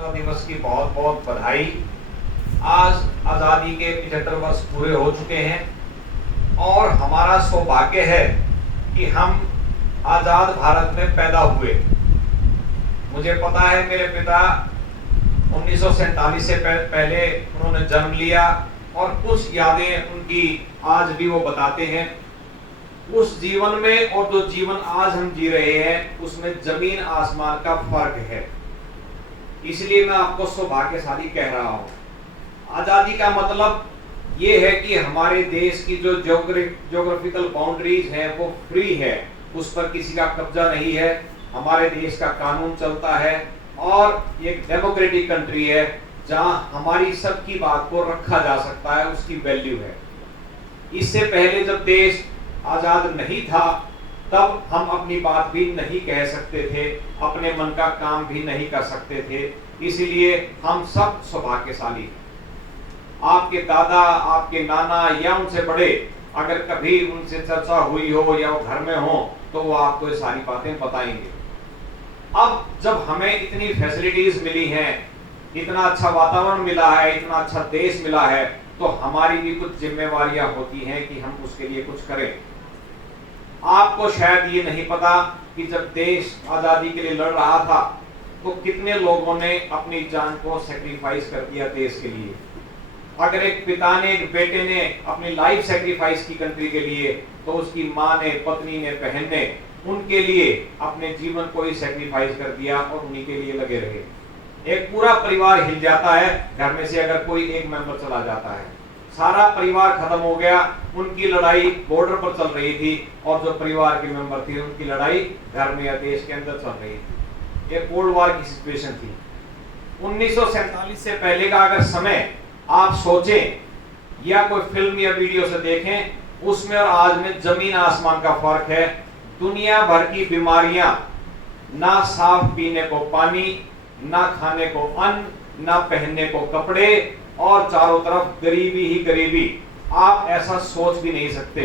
स्वतंत्रता दिवस की बहुत बहुत बधाई। आज आज़ादी के 75 वर्ष पूरे हो चुके हैं और हमारा सौभाग्य है कि हम आज़ाद भारत में पैदा हुए। मुझे पता है मेरे पिता 1947 से पहले उन्होंने जन्म लिया और कुछ यादें उनकी आज भी वो बताते हैं। उस जीवन में और जो जीवन आज हम जी रहे हैं उसमें जमीन आसमान का फर्क है। इसलिए मैं आपको सौभाग्यशाली कह रहा हूं। आजादी का मतलब ये है कि हमारे देश की जो ज्योग्राफिकल बाउंड्रीज है वो फ्री है, उस पर किसी का कब्जा नहीं है। हमारे देश का कानून चलता है और एक डेमोक्रेटिक कंट्री है जहां हमारी सबकी बात को रखा जा सकता है, उसकी वैल्यू है। इससे पहले जब देश आजाद नहीं था तब हम अपनी बात भी नहीं कह सकते थे, अपने मन का काम भी नहीं कर सकते थे। इसीलिए हम सब सौभाग्यशाली हैं। आपके दादा, आपके नाना या उनसे बड़े अगर कभी उनसे चर्चा हुई हो या वो घर में हो तो वो आपको ये सारी बातें बताएंगे। अब जब हमें इतनी फैसिलिटीज मिली हैं, इतना अच्छा वातावरण मिला है, इतना अच्छा देश मिला है, तो हमारी भी कुछ जिम्मेवारियां होती हैं कि हम उसके लिए कुछ करें। आपको शायद ये नहीं पता कि जब देश आजादी के लिए लड़ रहा था तो कितने लोगों ने अपनी जान को सैक्रिफाइस कर दिया देश के लिए। अगर एक पिता ने, एक बेटे ने अपनी लाइफ सैक्रिफाइस की कंट्री के लिए, तो उसकी माँ ने, पत्नी ने, बहन ने उनके लिए अपने जीवन को ही सैक्रिफाइस कर दिया और उन्हीं के लिए लगे रहे। एक पूरा परिवार हिल जाता है घर में से अगर कोई एक मेंबर चला जाता है, सारा परिवार खत्म हो गया। उनकी लड़ाई बॉर्डर पर चल रही थी और जो परिवार के मेंबर थे उनकी लड़ाई घर में या देश के अंदर चल रही थी। एक कोल्ड वॉर की सिचुएशन थी। 1947 से पहले का अगर समय आप सोचें या कोई फिल्म या वीडियो से देखें, उसमें और आज में जमीन आसमान का फर्क है। दुनिया भर की बीमारियां, ना साफ पीने को पानी, ना खाने को अन्न, ना पहनने को कपड़े और चारों तरफ गरीबी ही गरीबी। आप ऐसा सोच भी नहीं सकते।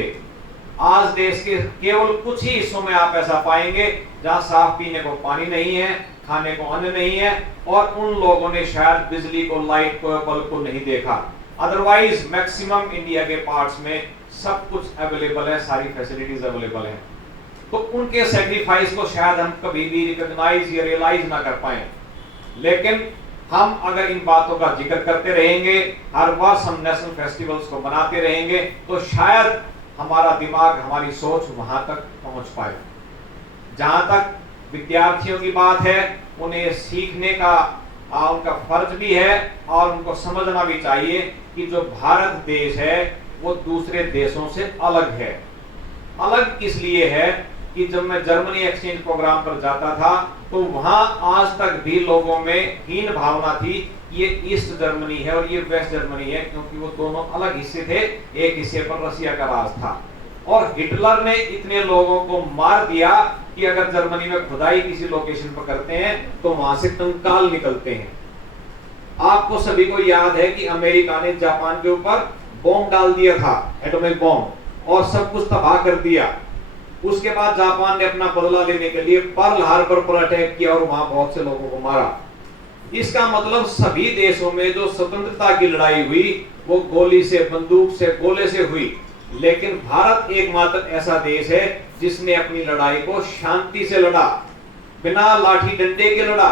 आज देश के केवल कुछ ही हिस्सों में आप ऐसा पाएंगे जहां साफ पीने को पानी नहीं है, खाने को अन्न नहीं है और उन लोगों ने शायद बिजली को, लाइट को, बल्ब को नहीं देखा। अदरवाइज मैक्सिमम इंडिया के पार्ट्स में सब कुछ अवेलेबल है, सारी फैसिलिटीज अवेलेबल है। तो उनके सैक्रिफाइस को शायद हम कभी भी रिकॉग्नाइज या रियलाइज ना कर पाए। लेकिन हम अगर इन बातों का जिक्र करते रहेंगे, हर वर्ष हम नेशनल फेस्टिवल्स को मनाते रहेंगे, तो शायद हमारा दिमाग, हमारी सोच वहां तक पहुंच पाए। जहां तक विद्यार्थियों की बात है, उन्हें सीखने का उनका फर्ज भी है और उनको समझना भी चाहिए कि जो भारत देश है वो दूसरे देशों से अलग है। अलग इसलिए है कि जब मैं जर्मनी एक्सचेंज प्रोग्राम पर जाता था तो वहां आज तक भी लोगों में हीन भावना थी कि ये ईस्ट जर्मनी है और ये वेस्ट जर्मनी है, क्योंकि वो दोनों अलग हिस्से थे। एक हिस्से पर रसिया का राज था और हिटलर ने इतने लोगों को मार दिया कि अगर जर्मनी में खुदाई किसी लोकेशन पर करते हैं तो वहां से कंकाल निकलते हैं। आपको सभी को याद है कि अमेरिका ने जापान के ऊपर बॉम्ब डाल दिया था, एटॉमिक बॉम्ब, और सब कुछ तबाह कर दिया। उसके बाद जापान ने अपना बदला लेने के लिए पर्ल हार्बर पर अटैक किया और वहां बहुत से लोगों को मारा। इसका मतलब सभी देशों में जो स्वतंत्रता की लड़ाई हुई वो गोली से, बंदूक से, गोले से हुई। लेकिन भारत एकमात्र ऐसा देश है जिसने अपनी लड़ाई को शांति से लड़ा, बिना लाठी डंडे के लड़ा,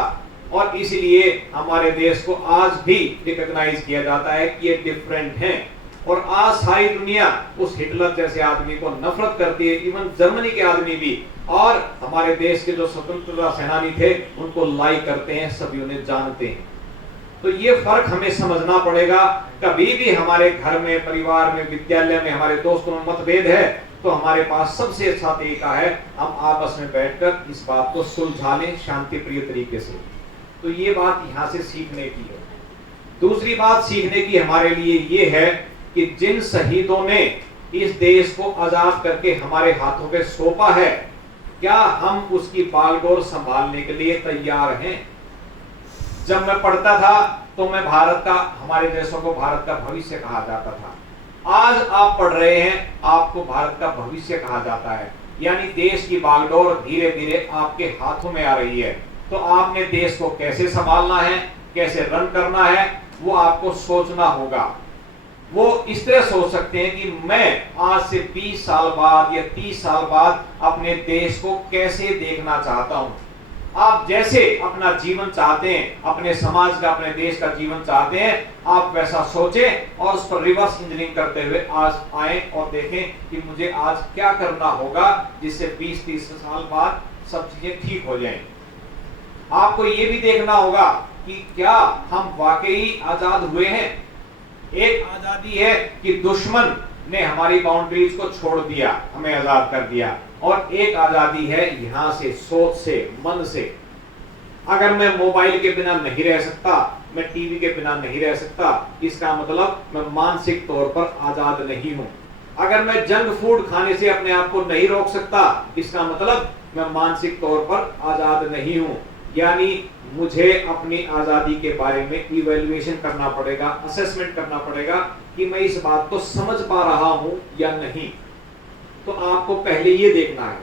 और इसलिए हमारे देश को आज भी रिकॉग्नाइज किया जाता है कि ये डिफरेंट हैं। और आज सारी दुनिया उस हिटलर जैसे आदमी को नफरत करती है, इवन जर्मनी के आदमी भी, और हमारे देश के जो स्वतंत्रता सेनानी थे उनको लाइक करते हैं, सभी उन्हें जानते हैं। तो ये फर्क हमें समझना पड़ेगा। कभी भी हमारे घर में, परिवार में, विद्यालय में हमारे दोस्तों में मतभेद है तो हमारे पास सबसे अच्छा तरीका है हम आपस में बैठकर इस बात को सुलझा लें शांति प्रिय तरीके से। तो ये बात यहाँ से सीखने की है। दूसरी बात सीखने की हमारे लिए ये है कि जिन शहीदों ने इस देश को आजाद करके हमारे हाथों पे सौंपा है, क्या हम उसकी बागडोर संभालने के लिए तैयार हैं? जब मैं पढ़ता था तो मैं हमारे देशों को भारत का भविष्य कहा जाता था। आज आप पढ़ रहे हैं, आपको भारत का भविष्य कहा जाता है। यानी देश की बागडोर धीरे धीरे आपके हाथों में आ रही है। तो आपने देश को कैसे संभालना है, कैसे रन करना है वो आपको सोचना होगा। वो इस तरह सोच सकते हैं कि मैं आज से 20 साल बाद या 30 साल बाद अपने देश को कैसे देखना चाहता हूं। आप जैसे अपना जीवन चाहते हैं, अपने समाज का, अपने देश का जीवन चाहते हैं, आप वैसा सोचें और उस पर रिवर्स इंजीनियरिंग करते हुए आज आए और देखें कि मुझे आज क्या करना होगा जिससे 20-30 साल बाद सब चीजें ठीक हो जाएं। आपको ये भी देखना होगा कि क्या हम वाकई आजाद हुए हैं। एक आजादी है कि दुश्मन ने हमारी बाउंड्रीज को छोड़ दिया, हमें आजाद कर दिया, और एक आजादी है यहां से, सोच से, मन से। अगर मैं मोबाइल के बिना नहीं रह सकता, मैं टीवी के बिना नहीं रह सकता, इसका मतलब मैं मानसिक तौर पर आजाद नहीं हूं। अगर मैं जंक फूड खाने से अपने आप को नहीं रोक सकता, इसका मतलब मैं मानसिक तौर पर आजाद नहीं हूं। यानी मुझे अपनी आजादी के बारे में इवैल्यूएशन करना पड़ेगा, असेसमेंट करना पड़ेगा कि मैं इस बात को समझ पा रहा हूं या नहीं। तो आपको पहले ये देखना है।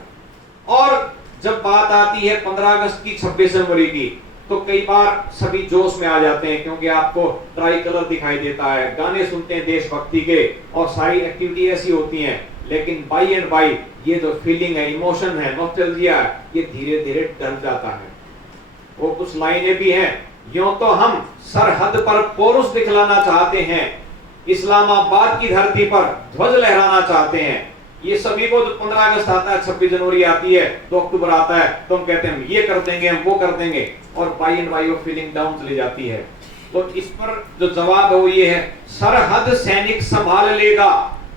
और जब बात आती है 15 अगस्त की, 26 जनवरी की, तो कई बार सभी जोश में आ जाते हैं क्योंकि आपको ट्राई कलर दिखाई देता है, गाने सुनते हैं देशभक्ति के, और सारी एक्टिविटी ऐसी होती हैं। लेकिन बाई एंड बाई ये जो फीलिंग है, इमोशन है, नॉस्टैल्जिया है, ये धीरे धीरे डर जाता है। वो कुछ लाइनें भी हैं, यूं तो हम सरहद पर पोरुष दिखलाना चाहते हैं, इस्लामाबाद की धरती पर ध्वज लहराना चाहते हैं। ये सभी को 15 अगस्त आता है, 26 जनवरी आती है, 2 अक्टूबर आता है, तो हम कहते हैं ये कर देंगे, हम वो कर देंगे, और बाई एंड बाई वो फीलिंग डाउन चली जाती है। तो इस पर जो जवाब है वो ये है, सरहद सैनिक संभाल लेगा,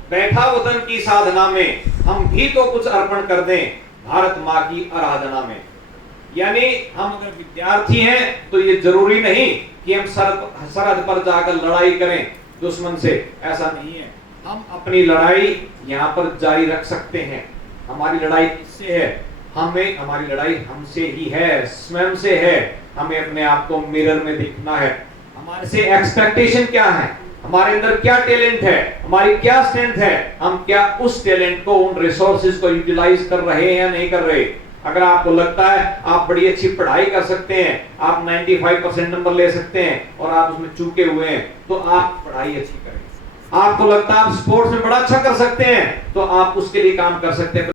बैठा वतन की साधना में, हम भी तो कुछ अर्पण कर दें भारत माँ की आराधना में। यानी हम अगर विद्यार्थी हैं तो ये जरूरी नहीं कि हम सरहद पर जाकर लड़ाई करें दुश्मन से, ऐसा नहीं है। हम अपनी लड़ाई यहाँ पर जारी रख सकते हैं। हमारी लड़ाई किससे है? हमारी लड़ाई हमसे ही है, स्वयं से है। हमें अपने आप को मिरर में देखना है। हमारे से एक्सपेक्टेशन क्या है, हमारे अंदर क्या टैलेंट है, हमारी क्या स्ट्रेंथ है, हम क्या उस टैलेंट को, उन रिसोर्सेज को यूटिलाइज कर रहे हैं या नहीं कर रहे। अगर आपको लगता है आप बड़ी अच्छी पढ़ाई कर सकते हैं, आप 95% नंबर ले सकते हैं और आप उसमें चूके हुए हैं, तो आप पढ़ाई अच्छी करें। आपको लगता है आप स्पोर्ट्स में बड़ा अच्छा कर सकते हैं, तो आप उसके लिए काम कर सकते हैं।